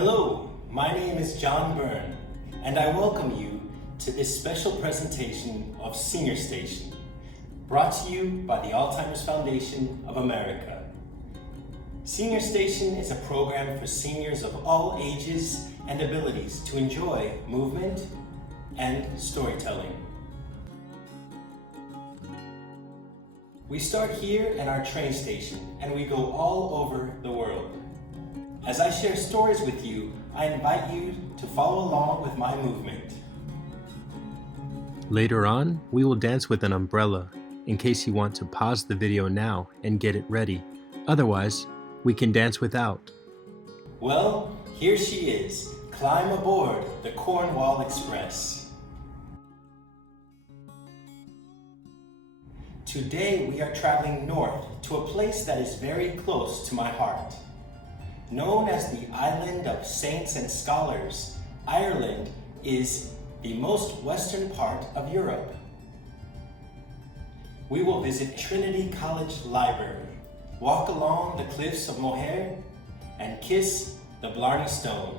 Hello, my name is John Byrne, and I welcome you to this special presentation of Senior Station, brought to you by the Alzheimer's Foundation of America. Senior Station is a program for seniors of all ages and abilities to enjoy movement and storytelling. We start here in our train station and we go all over the world. As I share stories with you, I invite you to follow along with my movement. Later on, we will dance with an umbrella, in case you want to pause the video now and get it ready. Otherwise, we can dance without. Well, here she is. Climb aboard the Cornwall Express. Today we are traveling north to a place that is very close to my heart. Known as the Island of Saints and Scholars, Ireland is the most western part of Europe. We will visit Trinity College Library, walk along the Cliffs of Moher, and kiss the Blarney Stone.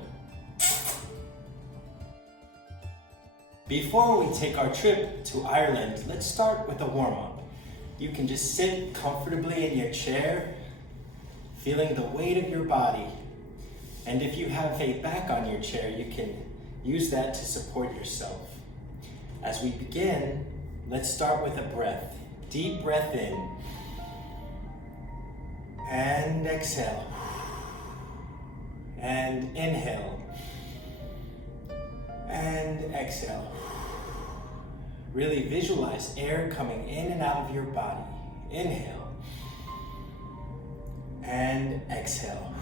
Before we take our trip to Ireland, let's start with a warm-up. You can just sit comfortably in your chair, feeling the weight of your body. And if you have a back on your chair, you can use that to support yourself. As we begin, let's start with a breath. Deep breath in. And exhale. And inhale. And exhale. Really visualize air coming in and out of your body. Inhale. And exhale.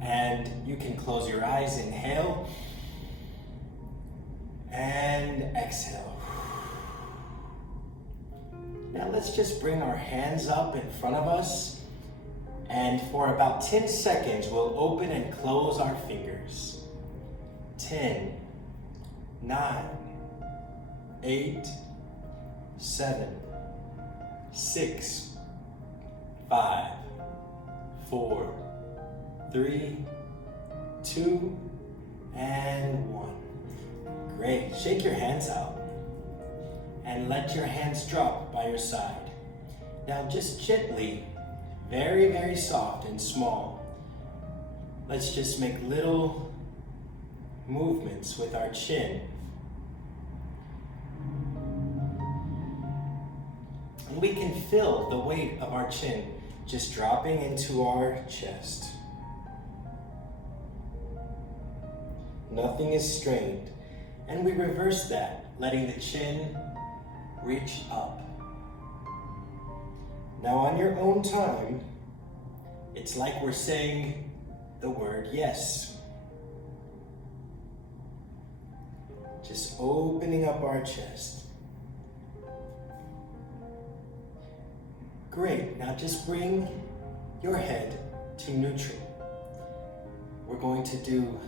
And you can close your eyes. Inhale. And exhale. Now let's just bring our hands up in front of us. And for about 10 seconds, we'll open and close our fingers. 10, 9, 8, 7, 6, 5, 4, 3, 2, and 1. Great. Shake your hands out and let your hands drop by your side. Now just gently, very, very soft and small, let's just make little movements with our chin. And we can feel the weight of our chin just dropping into our chest. Nothing is strained. And we reverse that, letting the chin reach up. Now on your own time, it's like we're saying the word yes. Just opening up our chest. Great, now just bring your head to neutral. We're going to do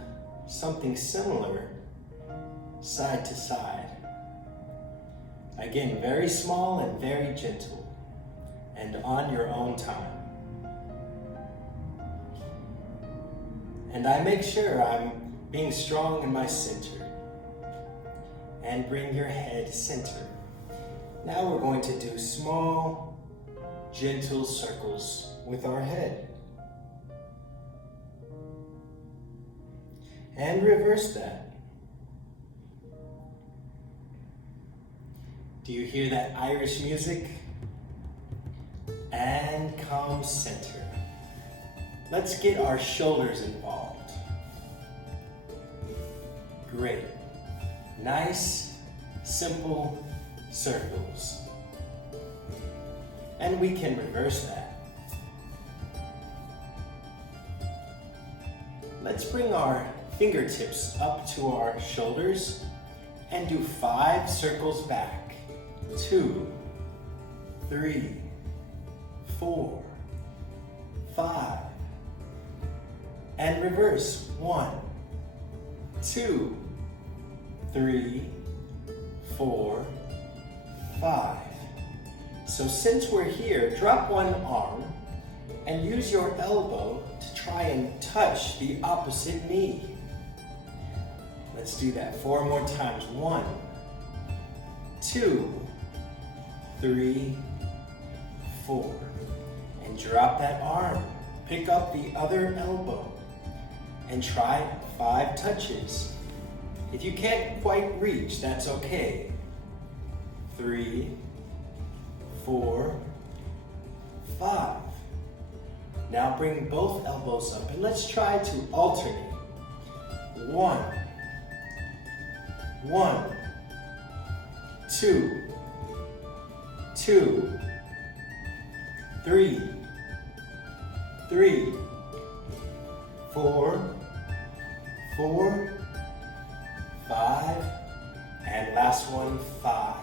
something similar side to side. Again, very small and very gentle, and on your own time. And I make sure I'm being strong in my center. And bring your head center. Now we're going to do small, gentle circles with our head. And reverse that. Do you hear that Irish music? And come center. Let's get our shoulders involved. Great. Nice, simple circles. And we can reverse that. Let's bring our fingertips up to our shoulders and do 5 circles back. 2, 3, 4, 5. And reverse. 1, 2, 3, 4, 5. So since we're here, drop one arm and use your elbow to try and touch the opposite knee. Let's do that 4 more times. 1, 2, 3, 4. And drop that arm. Pick up the other elbow and try 5 touches. If you can't quite reach, that's okay. 3, 4, 5. Now bring both elbows up and let's try to alternate. 1, 2, 2, 3, 4, 5, and last one, 5.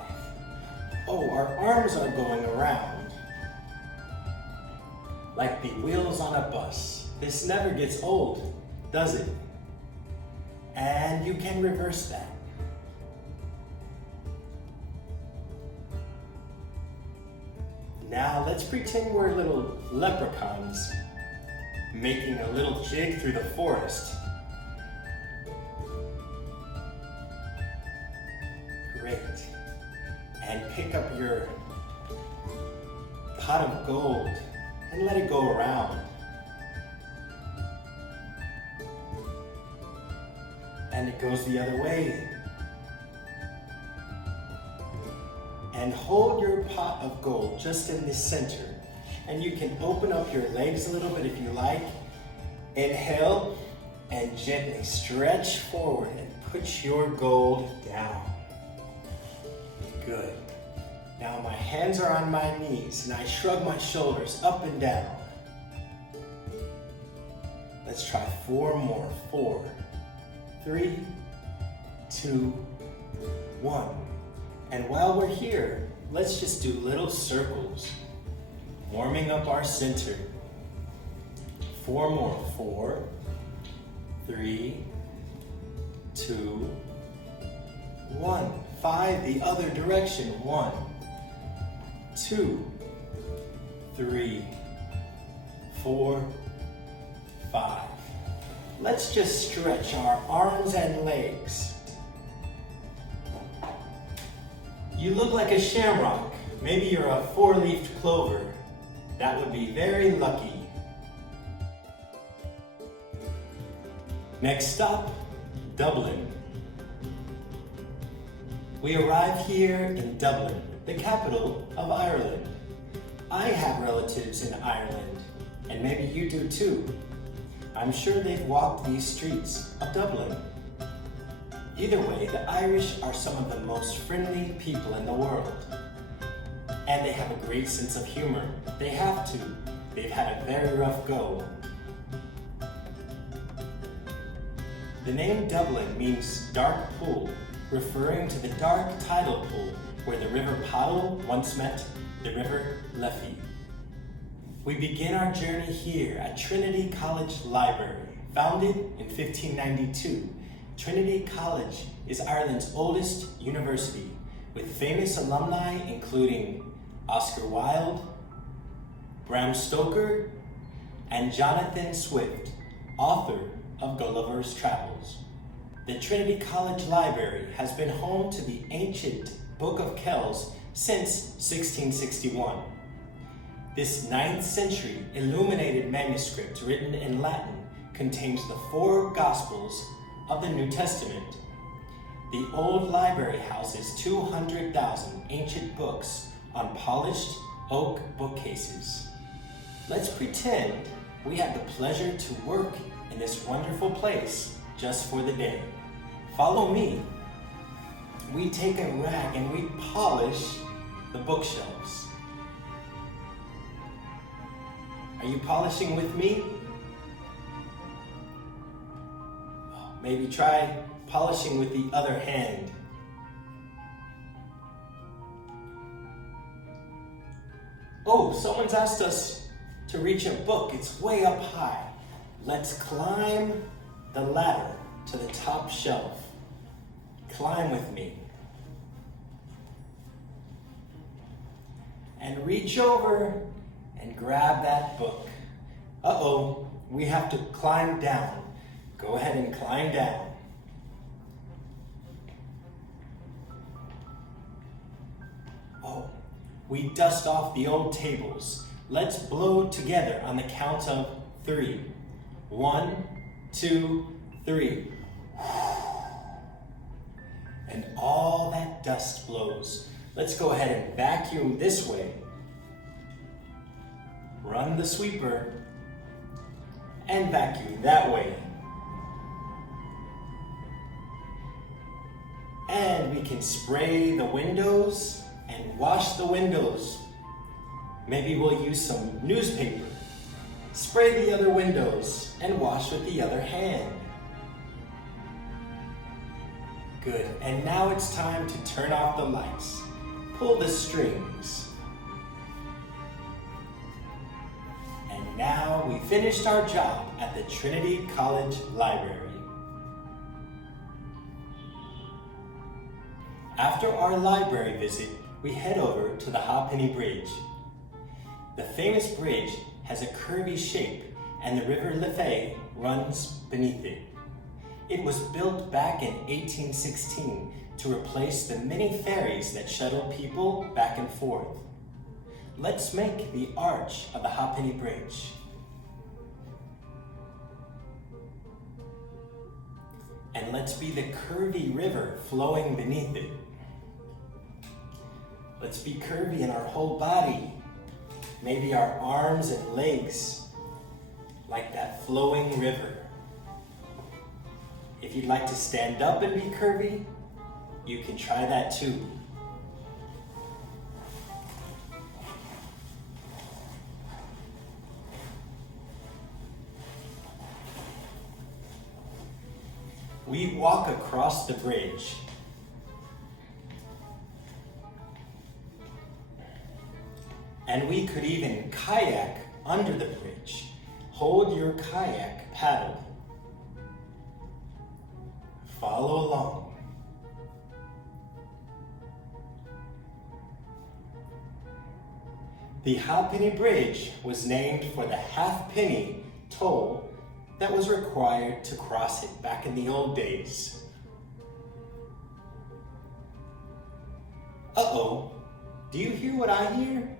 Oh, our arms are going around like the wheels on a bus. This never gets old, does it? And you can reverse that. Now let's pretend we're little leprechauns making a little jig through the forest. Great. And pick up your pot of gold and let it go around. And it goes the other way. And hold your pot of gold just in the center. And you can open up your legs a little bit if you like. Inhale and gently stretch forward and put your gold down. Good. Now my hands are on my knees and I shrug my shoulders up and down. Let's try 4 more. 4, 3, 2, 1. And while we're here, let's just do little circles, warming up our center. 4 more. 4, 3, 2, 1. 5, the other direction. 1, 2, 3, 4, 5. Let's just stretch our arms and legs. You look like a shamrock. Maybe you're a 4-leafed clover. That would be very lucky. Next stop, Dublin. We arrive here in Dublin, the capital of Ireland. I have relatives in Ireland, and maybe you do too. I'm sure they've walked these streets of Dublin. Either way, the Irish are some of the most friendly people in the world. And they have a great sense of humor. They have to. They've had a very rough go. The name Dublin means dark pool, referring to the dark tidal pool where the River Paddle once met the River Liffey. We begin our journey here at Trinity College Library, founded in 1592. Trinity College is Ireland's oldest university, with famous alumni including Oscar Wilde, Bram Stoker, and Jonathan Swift, author of Gulliver's Travels. The Trinity College Library has been home to the ancient Book of Kells since 1661. This 9th century illuminated manuscript written in Latin contains the 4 Gospels of the New Testament. The old library houses 200,000 ancient books on polished oak bookcases. Let's pretend we have the pleasure to work in this wonderful place just for the day. Follow me. We take a rag and we polish the bookshelves. Are you polishing with me? Maybe try polishing with the other hand. Oh, someone's asked us to reach a book. It's way up high. Let's climb the ladder to the top shelf. Climb with me. And reach over and grab that book. Uh-oh, we have to climb down. Go ahead and climb down. Oh, we dust off the old tables. Let's blow together on the count of 3. 1, 2, 3. And all that dust blows. Let's go ahead and vacuum this way. Run the sweeper and vacuum that way. And we can spray the windows and wash the windows. Maybe we'll use some newspaper. Spray the other windows and wash with the other hand. Good, and now it's time to turn off the lights. Pull the strings. And now we finished our job at the Trinity College Library. After our library visit, we head over to the Halfpenny Bridge. The famous bridge has a curvy shape and the River Liffey runs beneath it. It was built back in 1816 to replace the many ferries that shuttle people back and forth. Let's make the arch of the Halfpenny Bridge. And let's be the curvy river flowing beneath it. Let's be curvy in our whole body. Maybe our arms and legs, like that flowing river. If you'd like to stand up and be curvy, you can try that too. We walk across the bridge. And we could even kayak under the bridge. Hold your kayak paddle. Follow along. The Halfpenny Bridge was named for the halfpenny toll that was required to cross it back in the old days. Uh-oh, do you hear what I hear?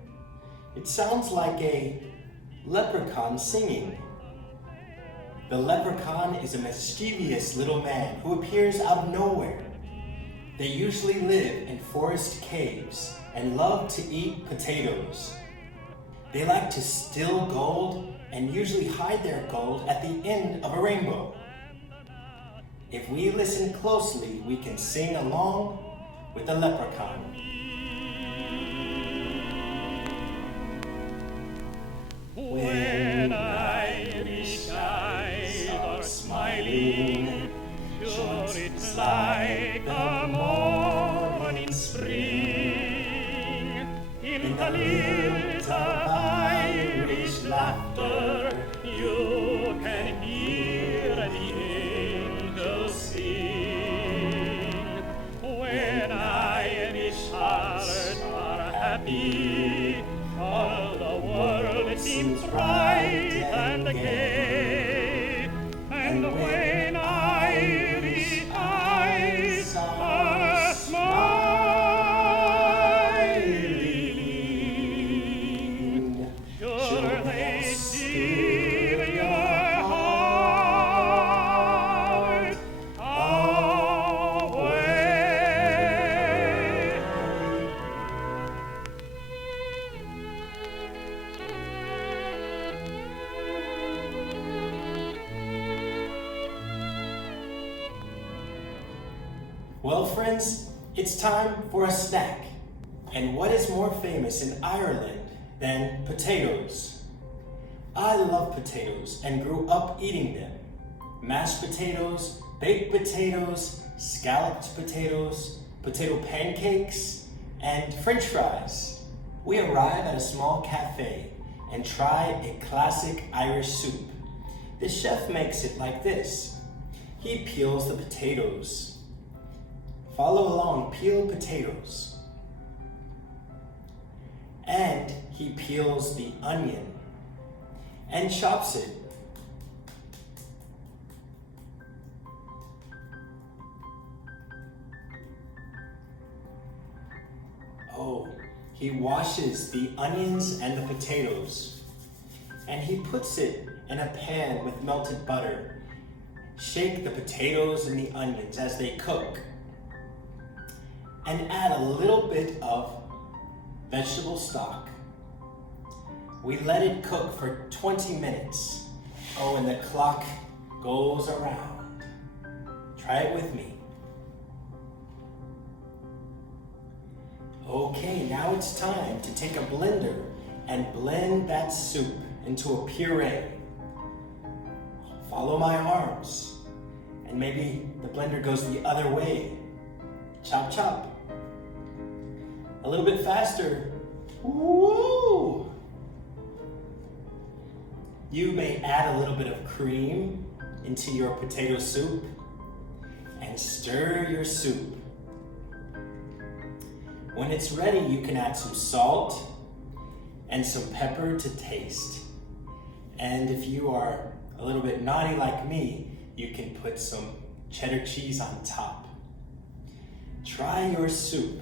It sounds like a leprechaun singing. The leprechaun is a mischievous little man who appears out of nowhere. They usually live in forest caves and love to eat potatoes. They like to steal gold and usually hide their gold at the end of a rainbow. If we listen closely, we can sing along with the leprechaun. When Irish eyes are smiling, sure it's like the morning spring. In the lilt of Irish laughter, you can hear the angels sing. When Irish hearts are happy, all the world seems bright and gay. And when Irish eyes are smiling, sure they steal your heart away. Well, friends, it's time for a snack. And what is more famous in Ireland than potatoes? I love potatoes and grew up eating them. Mashed potatoes, baked potatoes, scalloped potatoes, potato pancakes, and French fries. We arrive at a small cafe and try a classic Irish soup. The chef makes it like this. He peels the potatoes. Follow along, peel potatoes. And he peels the onion and chops it. Oh, he washes the onions and the potatoes, and he puts it in a pan with melted butter. Shake the potatoes and the onions as they cook, and add a little bit of vegetable stock. We let it cook for 20 minutes. Oh, and the clock goes around. Try it with me. Okay, now it's time to take a blender and blend that soup into a puree. Follow my arms, and maybe the blender goes the other way. Chop, chop. A little bit faster. Woo! You may add a little bit of cream into your potato soup and stir your soup. When it's ready, you can add some salt and some pepper to taste. And if you are a little bit naughty like me, you can put some cheddar cheese on top. Try your soup.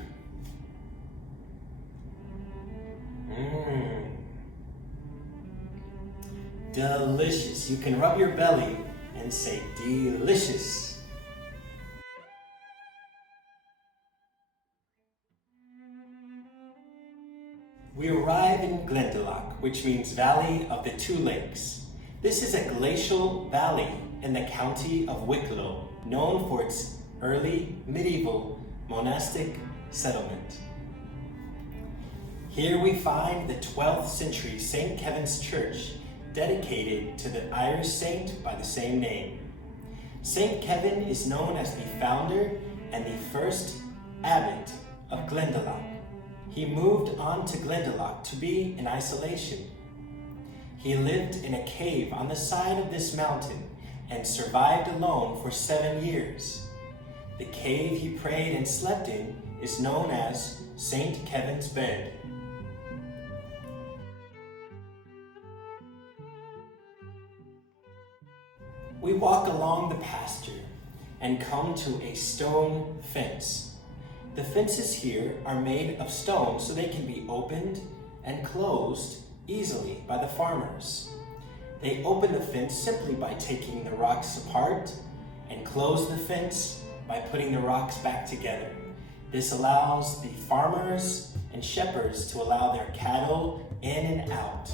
Delicious. You can rub your belly and say delicious. We arrive in Glendalough, which means Valley of the Two Lakes. This is a glacial valley in the county of Wicklow, known for its early medieval monastic settlement. Here we find the 12th century St. Kevin's Church, dedicated to the Irish saint by the same name. St. Kevin is known as the founder and the first abbot of Glendalough. He moved on to Glendalough to be in isolation. He lived in a cave on the side of this mountain and survived alone for 7 years. The cave he prayed and slept in is known as St. Kevin's Bed. We walk along the pasture and come to a stone fence. The fences here are made of stone so they can be opened and closed easily by the farmers. They open the fence simply by taking the rocks apart and close the fence by putting the rocks back together. This allows the farmers and shepherds to allow their cattle in and out.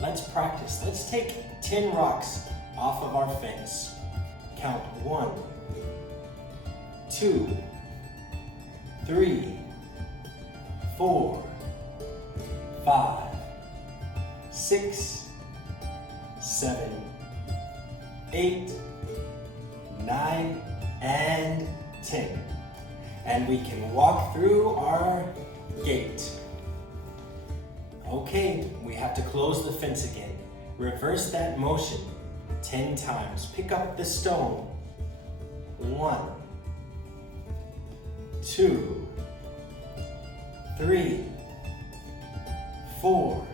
Let's practice. Let's take 10 rocks off of our fence. Count 1, 2, 3, 4, 5, 6, 7, 8, 9, and 10. And we can walk through our gate. Okay, we have to close the fence again. Reverse that motion 10 times. Pick up the stone. 1, 2, 3, 4,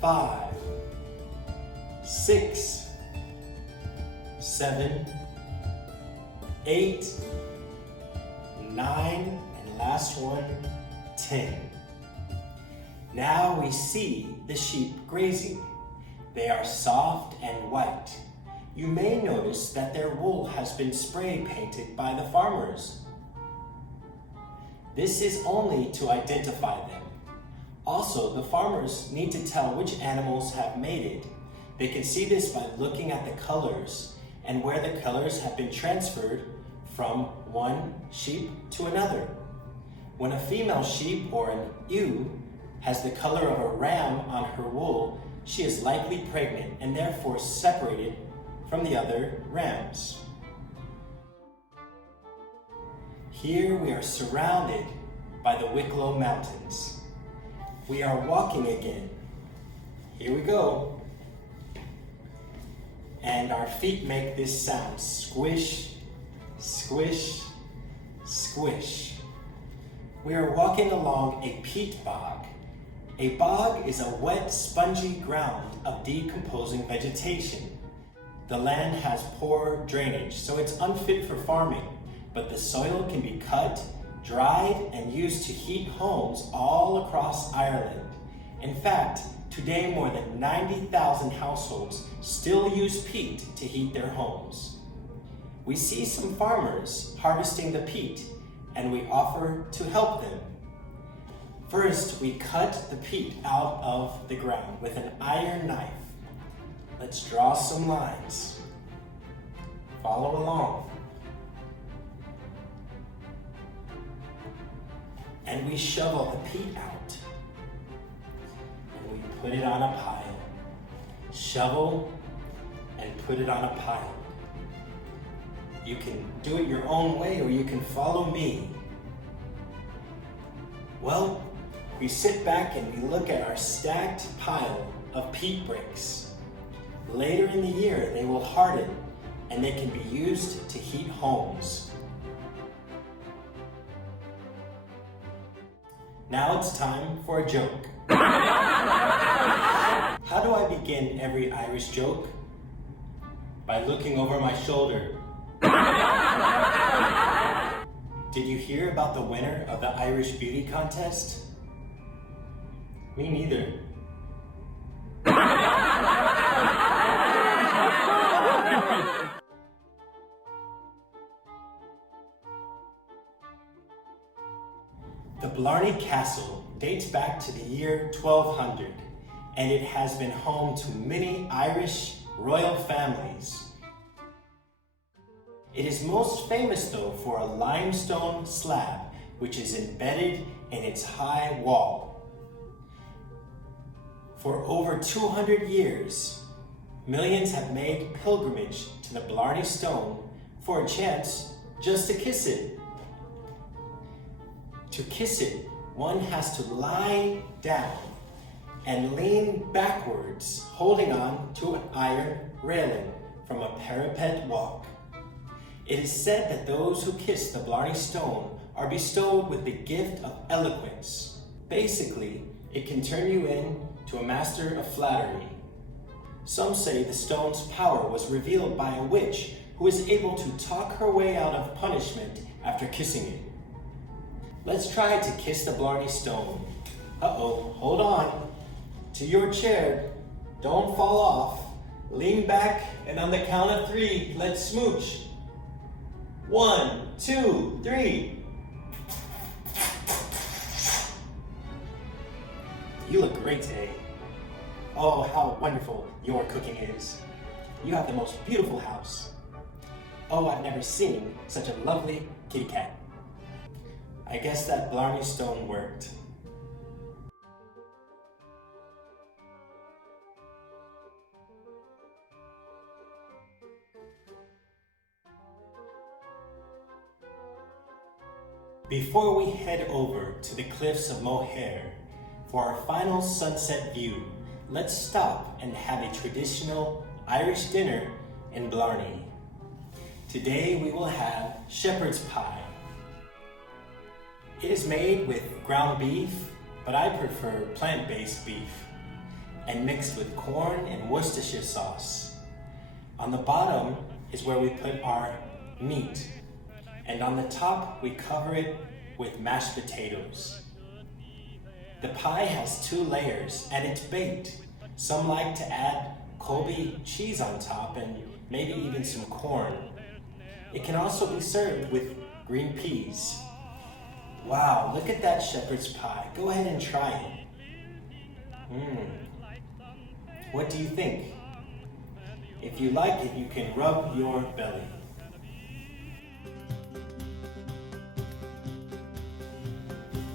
5, 6, 7, 8, 9, and last one, 10. Now we see the sheep grazing. They are soft and white. You may notice that their wool has been spray painted by the farmers. This is only to identify them. Also, the farmers need to tell which animals have mated. They can see this by looking at the colors and where the colors have been transferred from one sheep to another. When a female sheep or an ewe has the color of a ram on her wool, she is likely pregnant and therefore separated from the other rams. Here we are surrounded by the Wicklow Mountains. We are walking again. Here we go. And our feet make this sound: squish, squish, squish. We are walking along a peat bog. A bog is a wet, spongy ground of decomposing vegetation. The land has poor drainage, so it's unfit for farming, but the soil can be cut dried and used to heat homes all across Ireland. In fact, today more than 90,000 households still use peat to heat their homes. We see some farmers harvesting the peat, and we offer to help them. First, we cut the peat out of the ground with an iron knife. Let's draw some lines. Follow along. And we shovel the peat out. And we put it on a pile. Shovel and put it on a pile. You can do it your own way, or you can follow me. Well, we sit back and we look at our stacked pile of peat bricks. Later in the year, they will harden and they can be used to heat homes. Now it's time for a joke. How do I begin every Irish joke? By looking over my shoulder. Did you hear about the winner of the Irish Beauty Contest? Me neither. The Blarney Castle dates back to the year 1200, and it has been home to many Irish royal families. It is most famous though for a limestone slab which is embedded in its high wall. For over 200 years, millions have made pilgrimage to the Blarney Stone for a chance just to kiss it. To kiss it, one has to lie down and lean backwards, holding on to an iron railing from a parapet walk. It is said that those who kiss the Blarney Stone are bestowed with the gift of eloquence. Basically, it can turn you into a master of flattery. Some say the stone's power was revealed by a witch who was able to talk her way out of punishment after kissing it. Let's try to kiss the Blarney Stone. Uh-oh, hold on. To your chair, don't fall off. Lean back, and on the count of 3, let's smooch. 1, 2, 3. You look great today. Oh, how wonderful your cooking is. You have the most beautiful house. Oh, I've never seen such a lovely kitty cat. I guess that Blarney Stone worked. Before we head over to the Cliffs of Moher for our final sunset view, let's stop and have a traditional Irish dinner in Blarney. Today we will have shepherd's pie. It is made with ground beef, but I prefer plant-based beef, and mixed with corn and Worcestershire sauce. On the bottom is where we put our meat, and on the top we cover it with mashed potatoes. The pie has 2 layers and it's baked. Some like to add Colby cheese on top and maybe even some corn. It can also be served with green peas. Wow, look at that shepherd's pie. Go ahead and try it. What do you think? If you like it, you can rub your belly.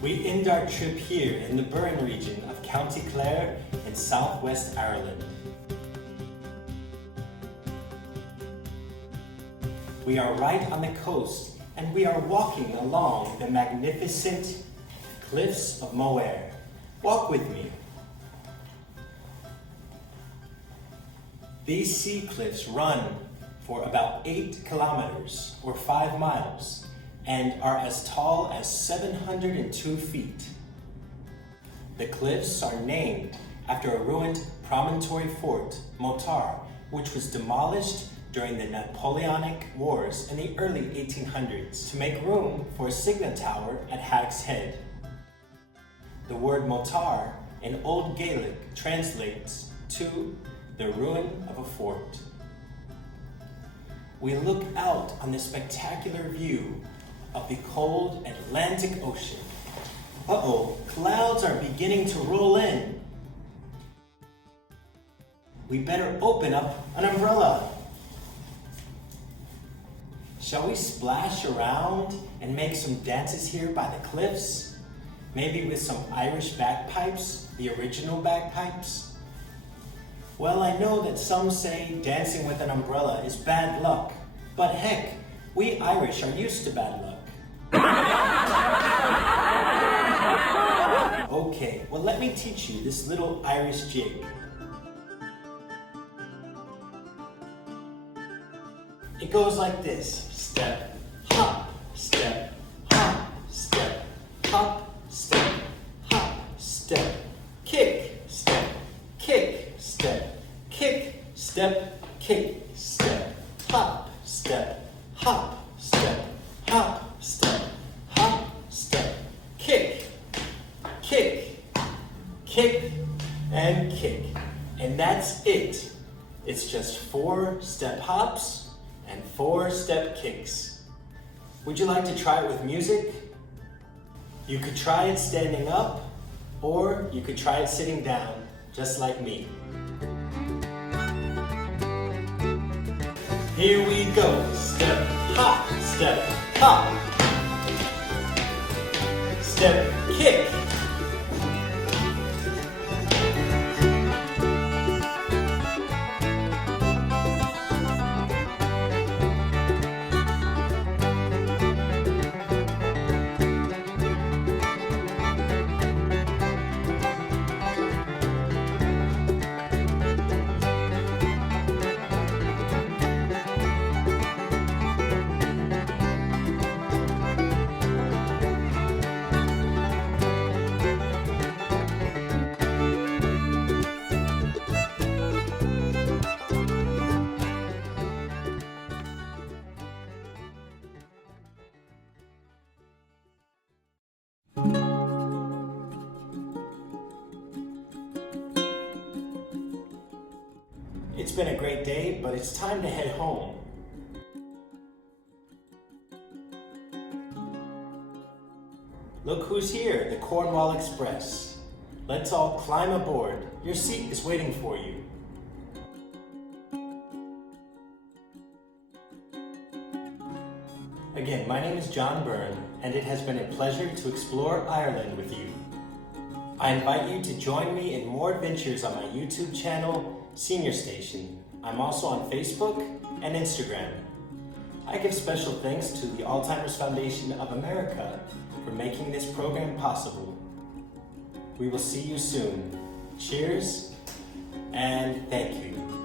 We end our trip here in the Burren region of County Clare in southwest Ireland. We are right on the coast and we are walking along the magnificent Cliffs of Moher. Walk with me. These sea cliffs run for about 8 kilometers or 5 miles and are as tall as 702 feet. The cliffs are named after a ruined promontory fort, Motar, which was demolished during the Napoleonic Wars in the early 1800s to make room for a signet tower at Hack's Head. The word motar in Old Gaelic translates to the ruin of a fort. We look out on this spectacular view of the cold Atlantic Ocean. Uh-oh, clouds are beginning to roll in. We better open up an umbrella. Shall we splash around and make some dances here by the cliffs? Maybe with some Irish bagpipes, the original bagpipes? Well, I know that some say dancing with an umbrella is bad luck, but heck, we Irish are used to bad luck. Okay, well let me teach you this little Irish jig. It goes like this: step, hop, step, hop, step, hop, step, hop, step, kick, step, kick, step, kick, step, kick, step, hop, step, hop, step, hop, step, hop, step, kick, kick, kick, and kick. And that's it. It's just 4 step hops and 4 step kicks. Would you like to try it with music? You could try it standing up, or you could try it sitting down, just like me. Here we go. Step, hop, step, hop. Step, kick. It's been a great day, but it's time to head home. Look who's here, the Cornwall Express. Let's all climb aboard. Your seat is waiting for you. Again, my name is John Byrne, and it has been a pleasure to explore Ireland with you. I invite you to join me in more adventures on my YouTube channel, Senior Station. I'm also on Facebook and Instagram. I give special thanks to the Alzheimer's Foundation of America for making this program possible. We will see you soon. Cheers and thank you.